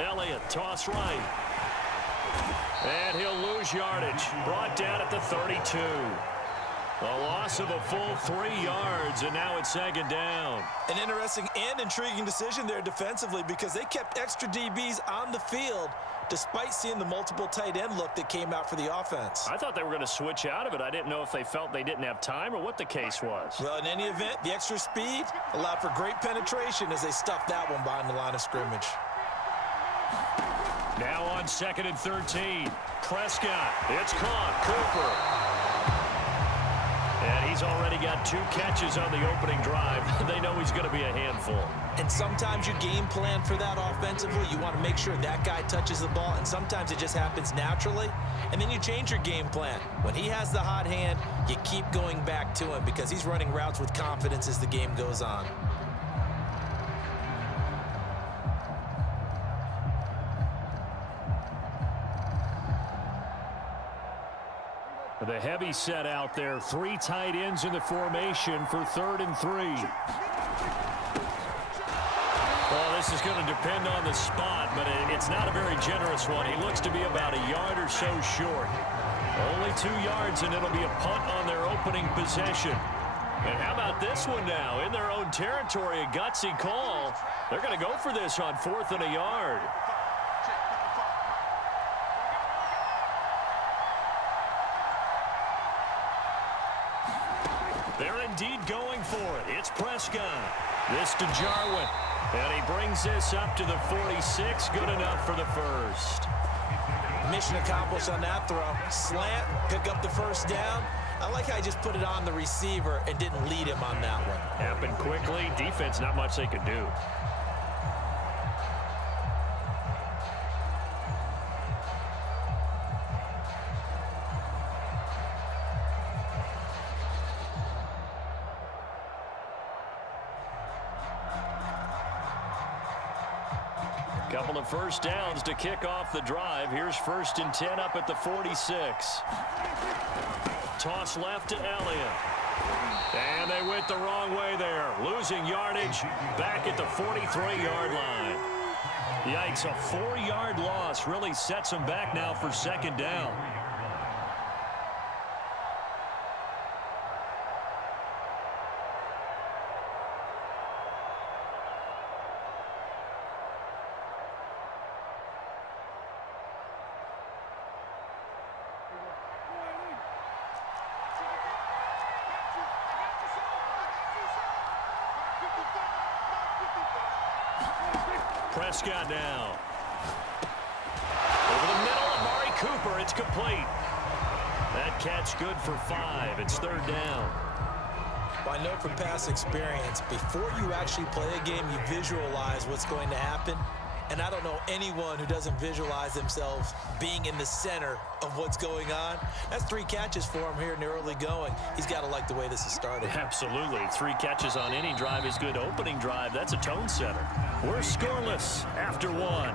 Elliott, toss right. And he'll lose yardage. Brought down at the 32. A loss of a full 3 yards, and now it's second down. An interesting and intriguing decision there defensively because they kept extra DBs on the field despite seeing the multiple tight end look that came out for the offense. I thought they were going to switch out of it. I didn't know if they felt they didn't have time or what the case was. Well, in any event, the extra speed allowed for great penetration as they stuffed that one behind the line of scrimmage. Now on 2nd and 13. Prescott. It's caught. Cooper. And he's already got 2 catches on the opening drive. They know he's going to be a handful. And sometimes you game plan for that offensively. You want to make sure that guy touches the ball, and sometimes it just happens naturally. And then you change your game plan. When he has the hot hand, you keep going back to him because he's running routes with confidence as the game goes on. The heavy set out there. 3 tight ends in the formation for 3rd and 3. Well, this is going to depend on the spot, but it's not a very generous one. He looks to be about a yard or so short. Only 2 yards, and it'll be a punt on their opening possession. And how about this one now? In their own territory, a gutsy call. They're going to go for this on 4th and a yard. They're indeed going for it. It's Prescott. This to Jarwin. And he brings this up to the 46. Good enough for the first. Mission accomplished on that throw. Slant, pick up the first down. I like how I just put it on the receiver and didn't lead him on that one. Happened quickly. Defense, not much they could do. Couple of first downs to kick off the drive. Here's 1st and 10 up at the 46. Toss left to Elliott. And they went the wrong way there. Losing yardage back at the 43-yard line. Yikes, a 4-yard loss really sets them back now for 2nd down. Prescott now. Over the middle, Amari Cooper. It's complete. That catch good for 5. It's 3rd down. Well, I know from past experience, before you actually play a game, you visualize what's going to happen. And I don't know anyone who doesn't visualize themselves being in the center of what's going on. That's 3 catches for him here in the early going. He's got to like the way this is started. Absolutely. 3 catches on any drive is good. Opening drive, that's a tone setter. We're scoreless after 1.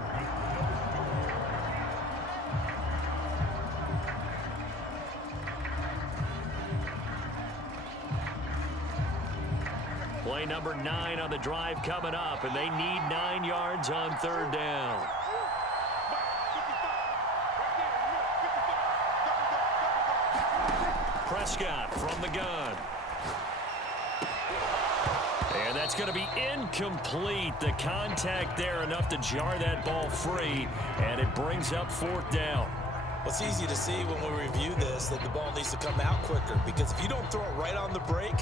Play number 9 on the drive coming up, and they need 9 yards on 3rd down. Prescott from the gun. And that's going to be incomplete. The contact there enough to jar that ball free, and it brings up 4th down. Well, it's easy to see when we review this that the ball needs to come out quicker because if you don't throw it right on the break,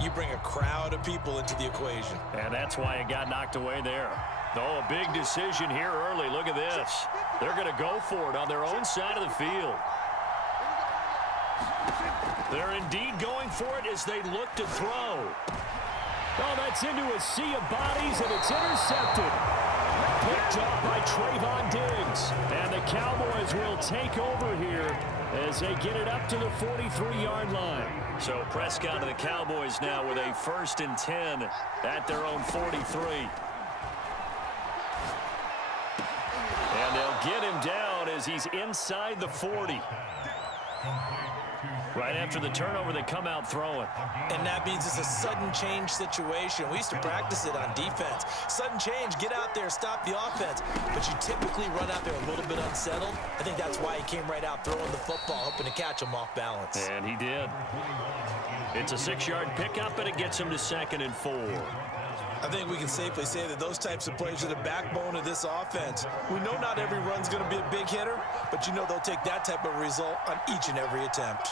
you bring a crowd of people into the equation. And that's why it got knocked away there. Oh, a big decision here early. Look at this. They're going to go for it on their own side of the field. They're indeed going for it as they look to throw. Oh, that's into a sea of bodies, and it's intercepted. Picked up by Trayvon Diggs. And the Cowboys will take over here as they get it up to the 43-yard line. So Prescott and the Cowboys now with a 1st and 10 at their own 43. And they'll get him down as he's inside the 40. Right after the turnover, they come out throwing. And that means it's a sudden change situation. We used to practice it on defense. Sudden change, get out there, stop the offense. But you typically run out there a little bit unsettled. I think that's why he came right out throwing the football, hoping to catch him off balance. And he did. It's a 6-yard pickup, and it gets him to 2nd and 4. I think we can safely say that those types of plays are the backbone of this offense. We know not every run's going to be a big hitter, but you know they'll take that type of result on each and every attempt.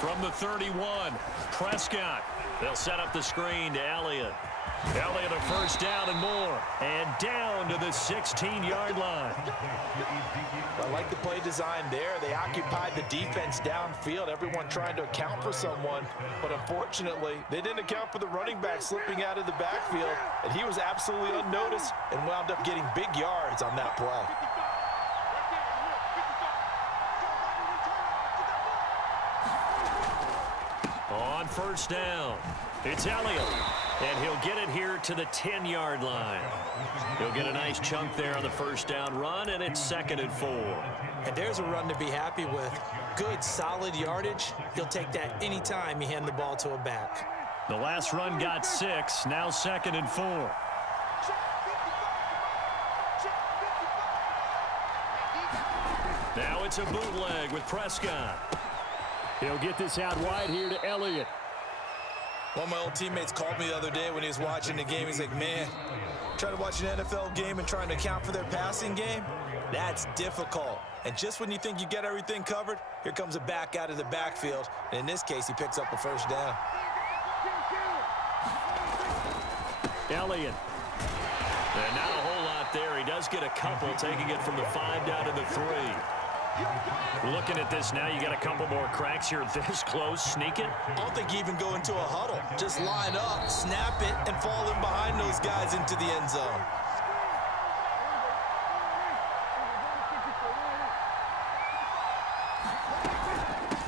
From the 31, Prescott. They'll set up the screen to Elliott. Elliott a first down and more. And down to the 16-yard line. I like the play design there. They occupied the defense downfield, everyone trying to account for someone. But unfortunately, they didn't account for the running back slipping out of the backfield. And he was absolutely unnoticed and wound up getting big yards on that play. On first down, it's Elliott, and he'll get it here to the 10-yard line. He'll get a nice chunk there on the first down run, and it's 2nd and 4. And there's a run to be happy with. Good, solid yardage. He'll take that anytime you hand the ball to a back. The last run got 6, now 2nd and 4. Now it's a bootleg with Prescott. He'll get this out wide here to Elliott. One of my old teammates called me the other day when he was watching the game. He's like, man, trying to watch an NFL game and trying to account for their passing game, that's difficult. And just when you think you get everything covered, here comes a back out of the backfield. And in this case, he picks up a first down. Elliott. And not a whole lot there. He does get a couple, taking it from the 5 down to the 3. Looking at this now, you got a couple more cracks here this close. Sneak it. I don't think you even go into a huddle. Just line up, snap it, and fall in behind those guys into the end zone.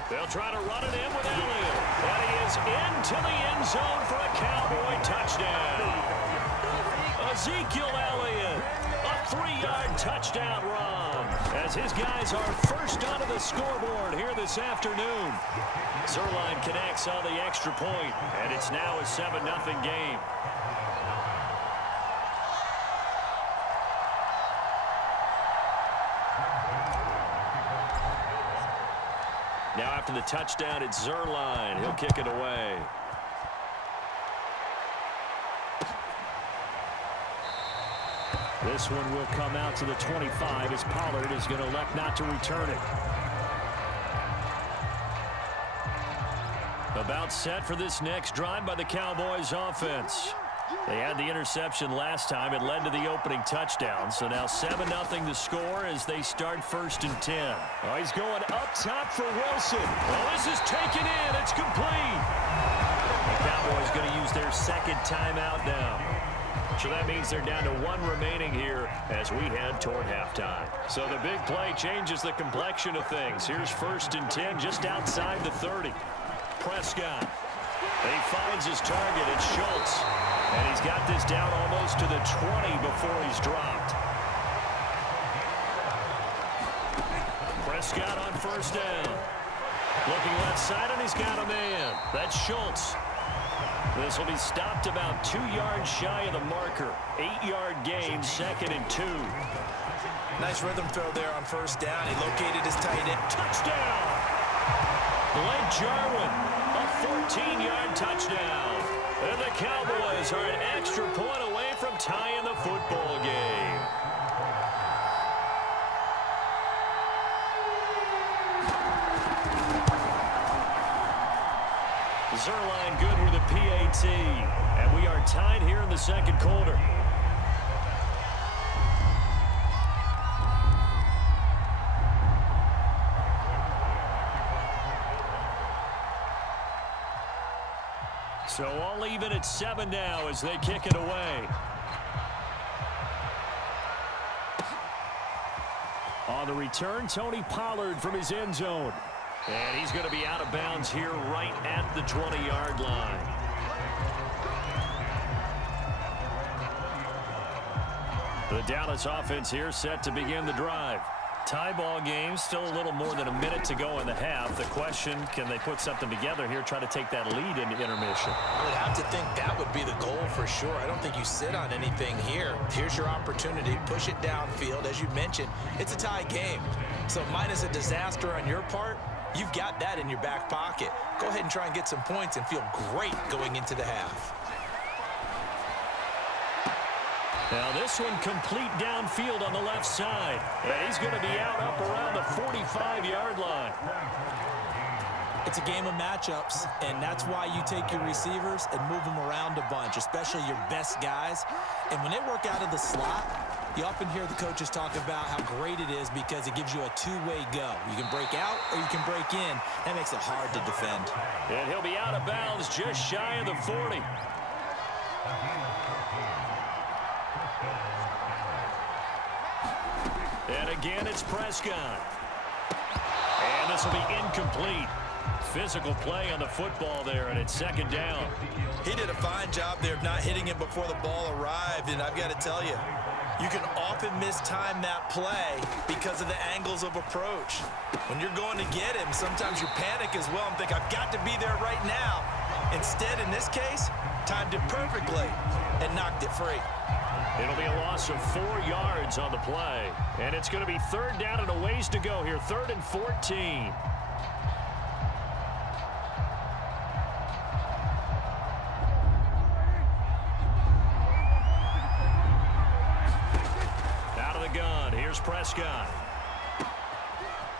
They'll try to run it in with Elliott. And he is into the end zone for a Cowboy touchdown. Ezekiel Elliott, a 3-yard touchdown run, as his guys are first onto the scoreboard here this afternoon. Zerline connects on the extra point, and it's now a 7-0 game. Now after the touchdown, it's Zerline. He'll kick it away. This one will come out to the 25 as Pollard is going to elect not to return it. About set for this next drive by the Cowboys offense. They had the interception last time. It led to the opening touchdown. So now 7-0 the score as they start 1st and 10. Oh, he's going up top for Wilson. Oh, this is taken in. It's complete. The Cowboys going to use their 2nd timeout now. So that means they're down to 1 remaining here as we head toward halftime. So the big play changes the complexion of things. Here's 1st and 10 just outside the 30. Prescott. He finds his target. It's Schultz. And he's got this down almost to the 20 before he's dropped. Prescott on first down. Looking left side, and he's got a man. That's Schultz. This will be stopped about 2 yards shy of the marker. 8-yard gain, 2nd and 2. Nice rhythm throw there on first down. He located his tight end. Touchdown! Blake Jarwin, a 14-yard touchdown. And the Cowboys are an extra point away from tying the football game. Zerline good with a PAT. And we are tied here in the 2nd quarter. So all even at 7 now as they kick it away. On the return, Tony Pollard from his end zone. And he's going to be out of bounds here right at the 20-yard line. The Dallas offense here set to begin the drive. Tie ball game, still a little more than a minute to go in the half. The question, can they put something together here, try to take that lead into intermission? I would have to think that would be the goal for sure. I don't think you sit on anything here. Here's your opportunity. Push it downfield. As you mentioned, it's a tie game. So minus a disaster on your part, you've got that in your back pocket. Go ahead and try and get some points and feel great going into the half. Now this one complete downfield on the left side. And he's going to be out up around the 45-yard line. It's a game of matchups, and that's why you take your receivers and move them around a bunch, especially your best guys. And when they work out of the slot, you often hear the coaches talk about how great it is because it gives you a two-way go. You can break out or you can break in. That makes it hard to defend. And he'll be out of bounds just shy of the 40. And again, it's Prescott. And this will be incomplete. Physical play on the football there, and it's second down. He did a fine job there of not hitting him before the ball arrived, and I've got to tell you, you can often mistime that play because of the angles of approach. When you're going to get him, sometimes you panic as well and think, I've got to be there right now. Instead, in this case, timed it perfectly and knocked it free. It'll be a loss of 4 yards on the play. And it's going to be third down and a ways to go here. 3rd and 14. Out of the gun. Here's Prescott.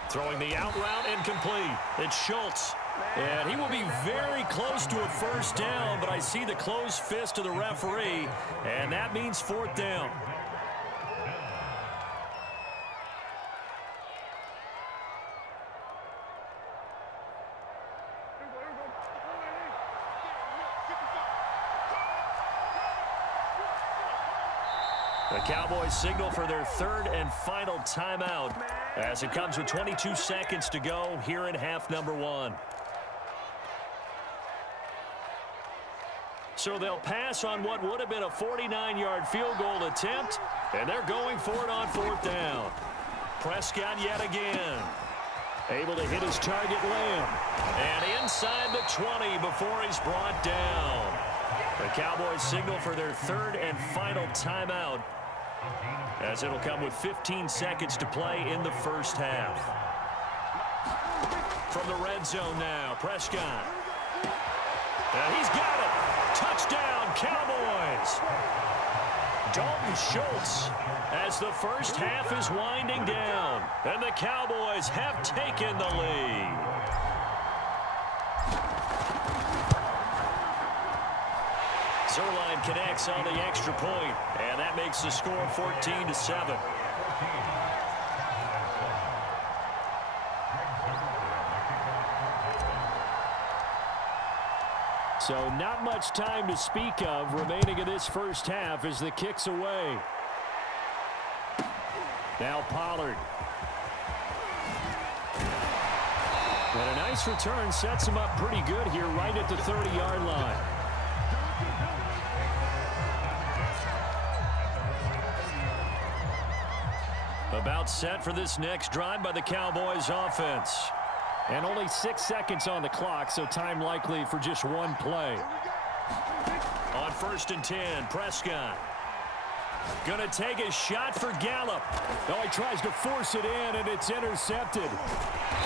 Throwing the out route incomplete. It's Schultz. And he will be very close to a first down, but I see the closed fist of the referee, and that means 4th down. The Cowboys signal for their 3rd and final timeout as it comes with 22 seconds to go here in half number 1. So they'll pass on what would have been a 49-yard field goal attempt, and they're going for it on 4th down. Prescott yet again. Able to hit his target, Lamb. And inside the 20 before he's brought down. The Cowboys signal for their 3rd and final timeout as it'll come with 15 seconds to play in the first half. From the red zone now, Prescott. And he's got it. Touchdown, Cowboys. Dalton Schultz as the first half is winding down. And the Cowboys have taken the lead. Zerline connects on the extra point, and that makes the score 14-7. So not much time to speak of remaining in this first half as the kick's away. Now Pollard. And a nice return sets him up pretty good here right at the 30-yard line. About set for this next drive by the Cowboys offense. And only 6 seconds on the clock, so time likely for just one play. On 1st and 10, Prescott. Gonna take a shot for Gallup. Oh, he tries to force it in, and it's intercepted.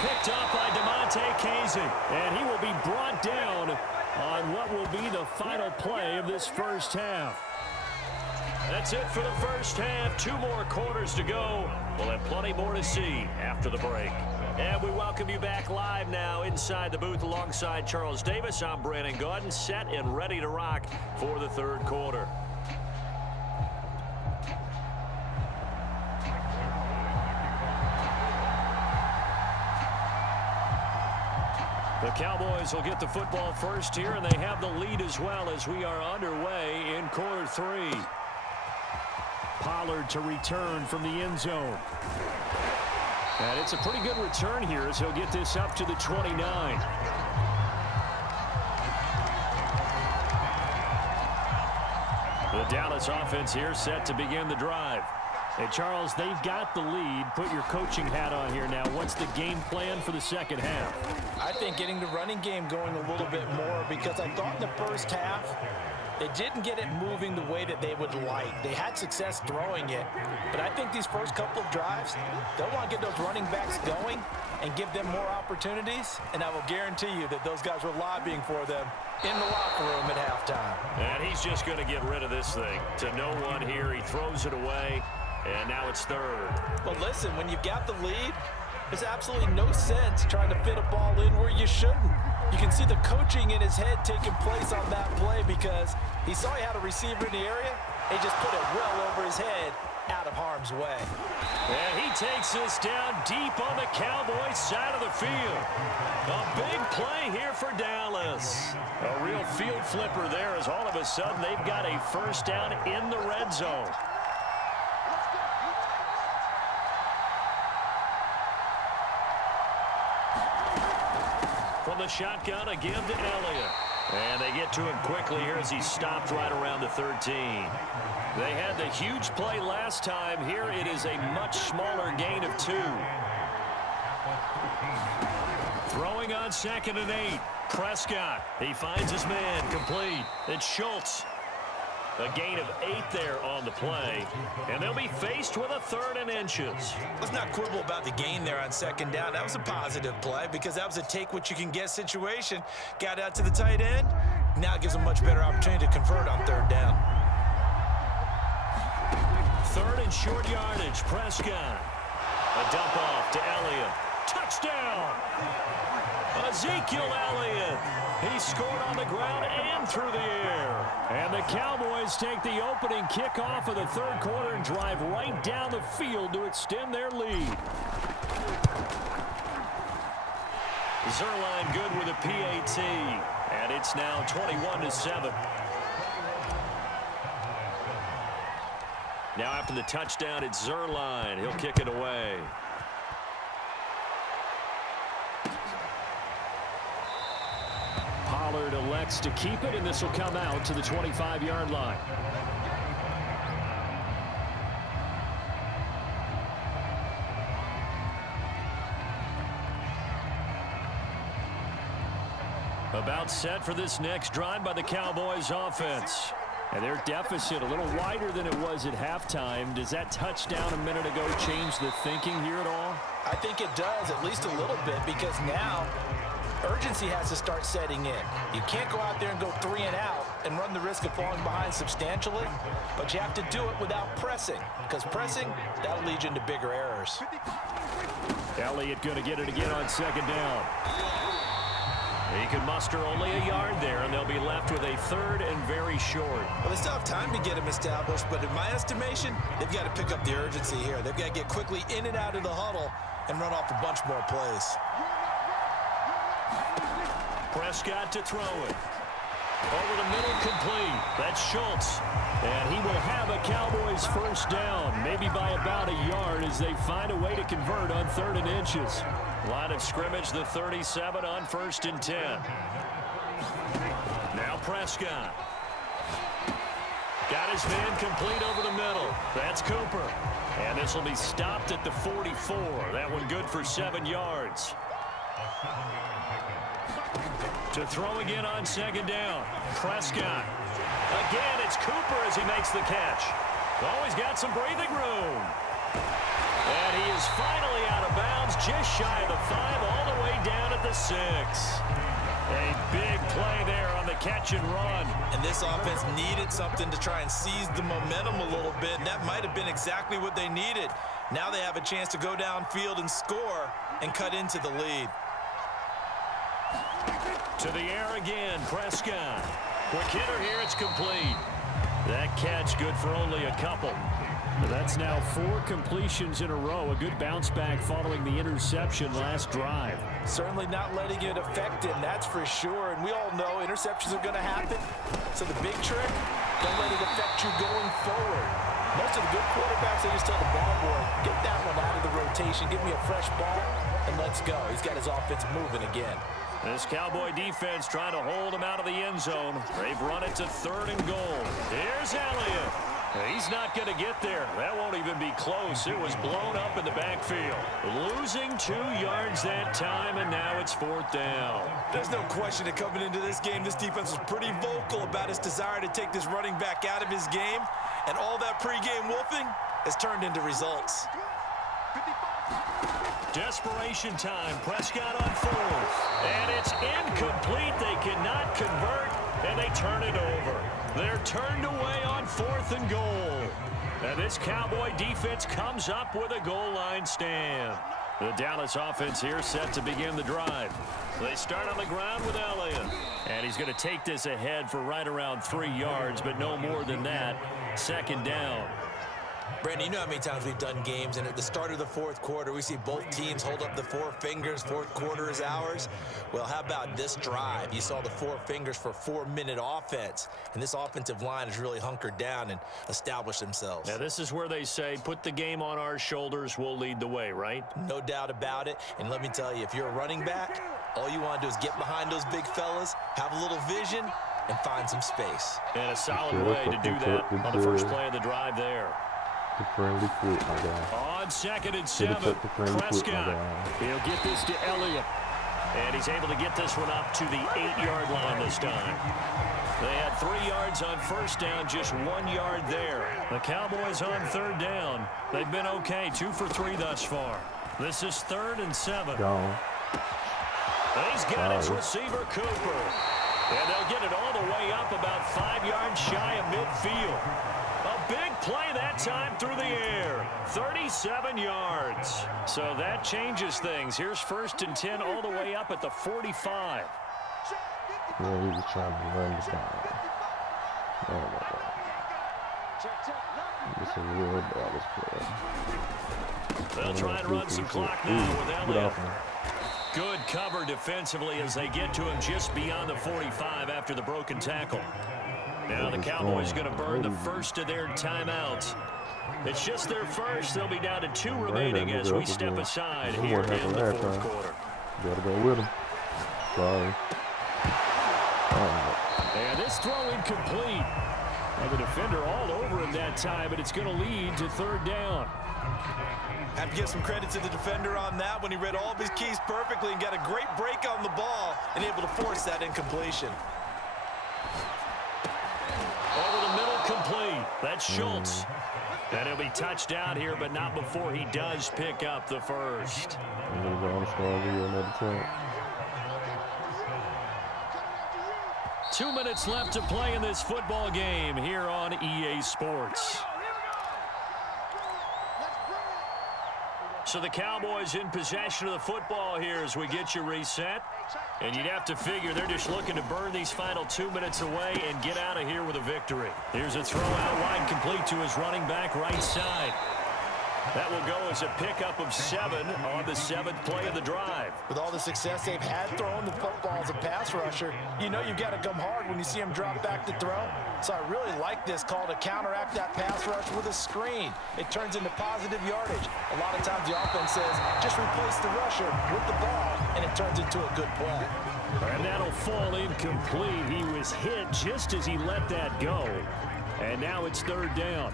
Picked up by DeMonte Casey. And he will be brought down on what will be the final play of this first half. That's it for the first half. 2 more quarters to go. We'll have plenty more to see after the break. And we welcome you back live now inside the booth alongside Charles Davis. I'm Brandon Gaudin, set and ready to rock for the 3rd quarter. The Cowboys will get the football first here, and they have the lead as well as we are underway in quarter 3. Pollard to return from the end zone. And it's a pretty good return here as he'll get this up to the 29. The Dallas offense here set to begin the drive. Hey, Charles, they've got the lead. Put your coaching hat on here now. What's the game plan for the second half? I think getting the running game going a little bit more, because I thought in the first half they didn't get it moving the way that they would like. They had success throwing it, but I think these first couple of drives, they'll want to get those running backs going and give them more opportunities, and I will guarantee you that those guys were lobbying for them in the locker room at halftime. And he's just going to get rid of this thing. To no one here, he throws it away, and now it's third. But listen, when you've got the lead, there's absolutely no sense trying to fit a ball in where you shouldn't. You can see the coaching in his head taking place on that play, because he saw he had a receiver in the area. He just put it well over his head, out of harm's way. And he takes this down deep on the Cowboys side of the field. A big play here for Dallas. A real field flipper there, as all of a sudden they've got a first down in the red zone. From the shotgun again to Elliott. And they get to him quickly here as he stopped right around the 13. They had the huge play last time. Here it is a much smaller gain of 2. Throwing on 2nd and 8. Prescott. He finds his man complete. It's Schultz. A gain of 8 there on the play. And they'll be faced with a 3rd and inches. Let's not quibble about the gain there on 2nd down. That was a positive play, because that was a take-what-you-can-get situation. Got out to the tight end. Now it gives them a much better opportunity to convert on 3rd down. 3rd and short yardage. Prescott. A dump off to Elliott. Touchdown! Ezekiel Elliott. He scored on the ground and through the air. And the Cowboys take the opening kickoff of the 3rd quarter and drive right down the field to extend their lead. Zerline good with a PAT. And it's now 21-7. Now after the touchdown, it's Zerline. He'll kick it away. Pollard elects to keep it, and this will come out to the 25-yard line. About set for this next drive by the Cowboys offense. And their deficit a little wider than it was at halftime. Does that touchdown a minute ago change the thinking here at all? I think it does, at least a little bit, because now urgency has to start setting in. You can't go out there and go 3 and out and run the risk of falling behind substantially, but you have to do it without pressing, because pressing, that'll lead you into bigger errors. Elliott going to get it again on 2nd down. He can muster only a yard there, and they'll be left with a 3rd and very short. Well, they still have time to get him established, but in my estimation, they've got to pick up the urgency here. They've got to get quickly in and out of the huddle and run off a bunch more plays. Prescott to throw it. Over the middle, complete. That's Schultz. And he will have a Cowboys first down, maybe by about a yard, as they find a way to convert on 3rd and inches. Line of scrimmage, the 37 on 1st and 10. Now Prescott. Got his man complete over the middle. That's Cooper. And this will be stopped at the 44. That one good for 7 yards. To throw again on 2nd down. Prescott. Again, it's Cooper as he makes the catch. Oh, he's got some breathing room. And he is finally out of bounds, just shy of the 5, all the way down at the 6. A big play there on the catch and run. And this offense needed something to try and seize the momentum a little bit, and that might have been exactly what they needed. Now they have a chance to go downfield and score and cut into the lead. To the air again, Prescott. Quick hitter here, it's complete. That catch good for only a couple. That's now 4 completions in a row. A good bounce back following the interception last drive. Certainly not letting it affect him, that's for sure. And we all know interceptions are going to happen. So the big trick, don't let it affect you going forward. Most of the good quarterbacks, they just tell the ball boy, get that one out of the rotation, give me a fresh ball, and let's go. He's got his offense moving again. This Cowboy defense trying to hold him out of the end zone. They've run it to 3rd and goal. Here's Elliott. He's not going to get there. That won't even be close. It was blown up in the backfield. Losing 2 yards that time, and now it's 4th down. There's no question that coming into this game, this defense was pretty vocal about its desire to take this running back out of his game, and all that pregame wolfing has turned into results. Desperation time. Prescott on 4th. And it's incomplete. They cannot convert, and they turn it over. They're turned away on 4th and goal. And this Cowboy defense comes up with a goal line stand. The Dallas offense here set to begin the drive. They start on the ground with Elliott. And he's going to take this ahead for right around 3 yards, but no more than that. 2nd down. Brandon, you know how many times we've done games, and at the start of the 4th quarter, we see both teams hold up the 4 fingers, 4th quarter is ours. Well, how about this drive? You saw the 4 fingers for 4-minute offense, and this offensive line has really hunkered down and established themselves. Now, this is where they say, put the game on our shoulders, we'll lead the way, right? No doubt about it, and let me tell you, if you're a running back, all you want to do is get behind those big fellas, have a little vision, and find some space. And a solid way to do that on the first play of the drive there. The friendly foot, my guy. On 2nd and 7, Prescott. He'll get this to Elliott. And he's able to get this one up to the 8-yard line this time. They had 3 yards on 1st down, just 1 yard there. The Cowboys on 3rd down. They've been okay, 2 for 3 thus far. This is 3rd and 7. Gone. He's got his receiver, Cooper. And they'll get it all the way up about 5 yards shy of midfield. A big play that time through the air. 37 yards. So that changes things. Here's 1st and 10 all the way up at the 45. Yeah, he was trying to run the ball. Oh, my God. This is a real Dallas player. They'll try and run some clock now with Elliott. Good cover defensively as they get to him just beyond the 45 after the broken tackle. Now the Cowboys going to burn the first of their timeouts. It's just their first. They'll be down to 2 remaining as we step aside here in the 4th quarter. Gotta go with him. Sorry. And this throw incomplete. And the defender all over him that time, but it's going to lead to 3rd down. Have to give some credit to the defender on that when he read all of his keys perfectly and got a great break on the ball and able to force that incompletion. Over the middle, complete. That's Schultz. And he'll be touched down here, but not before he does pick up the first. 2 minutes left to play in this football game here on EA Sports. So the Cowboys in possession of the football here as we get you reset. And you'd have to figure they're just looking to burn these final 2 minutes away and get out of here with a victory. Here's a throw out wide, complete to his running back right side. That will go as a pickup of 7 on the 7th play of the drive. With all the success they've had throwing the football as a pass rusher, you know you've got to come hard when you see him drop back to throw. So I really like this call to counteract that pass rush with a screen. It turns into positive yardage. A lot of times the offense says, just replace the rusher with the ball, and it turns into a good play. And that'll fall incomplete. He was hit just as he let that go. And now it's 3rd down.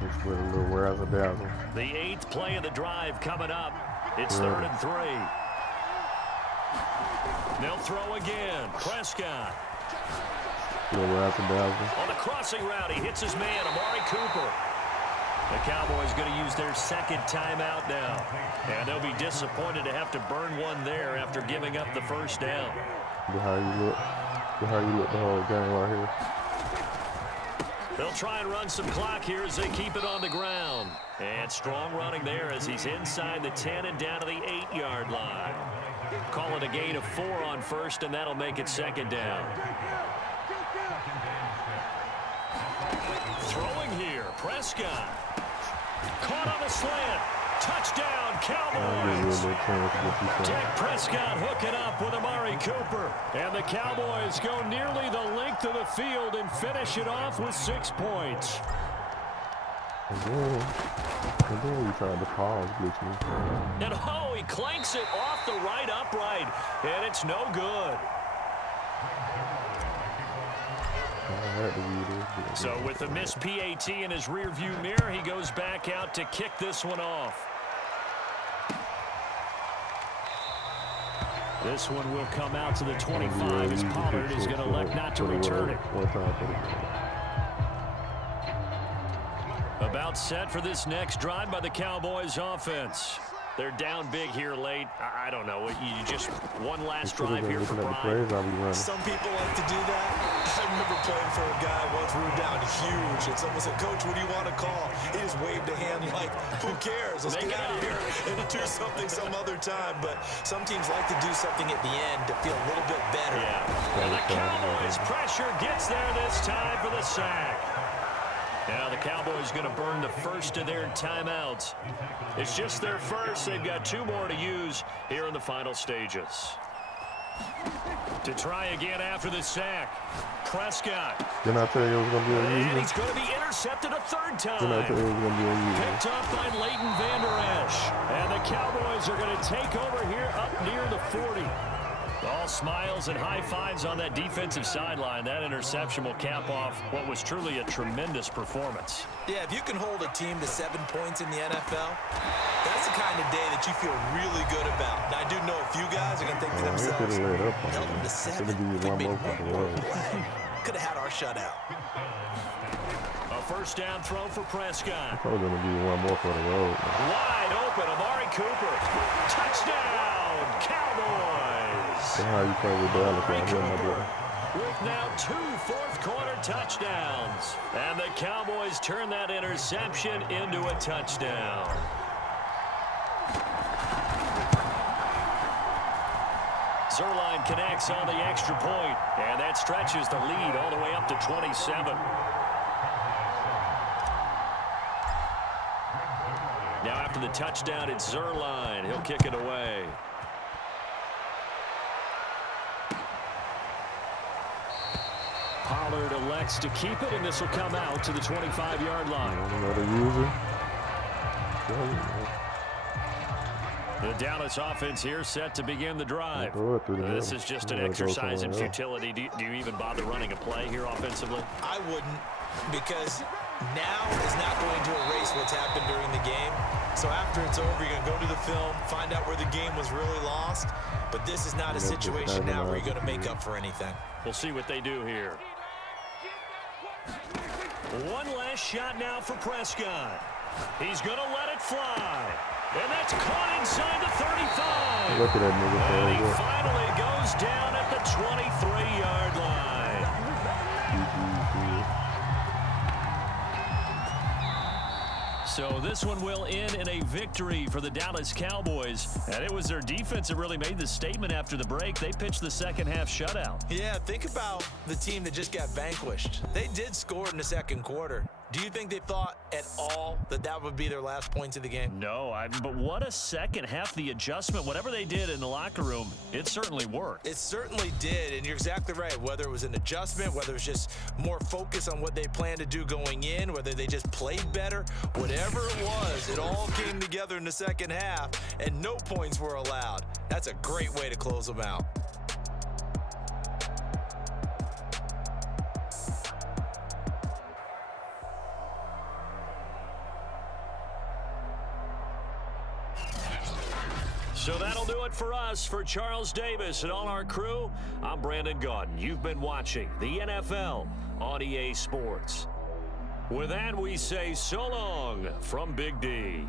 It's with a little razzle-dazzle. The 8th play of the drive coming up. It's 3rd and 3. They'll throw again. Prescott. Little razzle-dazzle. On the crossing route, he hits his man, Amari Cooper. The Cowboys going to use their 2nd timeout now. And they'll be disappointed to have to burn one there after giving up the 1st down. Look how you look. Look how you look the whole game right here. They'll try and run some clock here as they keep it on the ground. And strong running there as he's inside the 10 and down to the 8-yard line. Call it a gain of 4 on 1st, and that'll make it 2nd down. Throwing here, Prescott. Caught on the slant. Touchdown, Cowboys. Dak Prescott hooking up with Amari Cooper. And the Cowboys go nearly the length of the field and finish it off with 6 points. And then we tried to pause, glitch me. And oh, he clanks it off the right upright. And it's no good. So with the missed PAT in his rearview mirror, he goes back out to kick this one off. This one will come out to the 25 as Pollard is going to elect not to return it. About set for this next drive by the Cowboys offense. They're down big here late. I don't know. You just one last drive here for Brian. Some people like to do that. I remember playing for a guy once we were down huge, and someone said, "Coach, what do you want to call?" He just waved a hand like, "Who cares? Let's get out of here and do something some other time." But some teams like to do something at the end to feel a little bit better. Yeah. And the Cowboys pressure gets there this time for the sack. Now the Cowboys going to burn the first of their timeouts. It's just their first. They've got 2 more to use here in the final stages. To try again after the sack, Prescott. Didn't I tell you it was going to be unusual? And he's going to be intercepted a third time. Didn't I tell you it was going to be unusual? Picked up by Leighton Vander Esch. And the Cowboys are going to take over here up near the 40. All smiles and high fives on that defensive sideline. That interception will cap off what was truly a tremendous performance. Yeah, if you can hold a team to 7 points in the NFL, that's the kind of day that you feel really good about. Now, I do know a few guys are going to think to themselves, held them to 7. They made one more play. Could have had our shutout. A first down throw for Prescott. Probably going to be one more for the road. Wide open, Amari Cooper. Touchdown, Cowboys. That's how you play with Dallas right here, my boy. With now 2 fourth-quarter touchdowns. And the Cowboys turn that interception into a touchdown. Zuerlein connects on the extra point, and that stretches the lead all the way up to 27. Now after the touchdown, it's Zuerlein. He'll kick it away. Pollard elects to keep it, and this will come out to the 25-yard line. Another user. The Dallas offense here set to begin the drive. This is just an exercise in futility. Do you even bother running a play here offensively? I wouldn't, because now is not going to erase what's happened during the game. So after it's over, you're going to go to the film, find out where the game was really lost. But this is not a situation now where you're going to make up for anything. We'll see what they do here. One last shot now for Prescott. He's going to let it fly. And that's caught inside the 35. Look at that nigga. And he finally goes down at the 23-yard line. So this one will end in a victory for the Dallas Cowboys. And it was their defense that really made the statement after the break. They pitched the second-half shutout. Yeah, think about the team that just got vanquished. They did score in the second quarter. Do you think they thought at all that that would be their last points of the game? No, but what a second half. The adjustment, whatever they did in the locker room, it certainly worked. It certainly did, and you're exactly right. Whether it was an adjustment, whether it was just more focus on what they planned to do going in, whether they just played better, whatever it was, it all came together in the second half, and no points were allowed. That's a great way to close them out. So that'll do it for us. For Charles Davis and all our crew, I'm Brandon Gaudin. You've been watching the NFL on EA Sports. With that, we say so long from Big D.